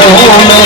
小龙王呢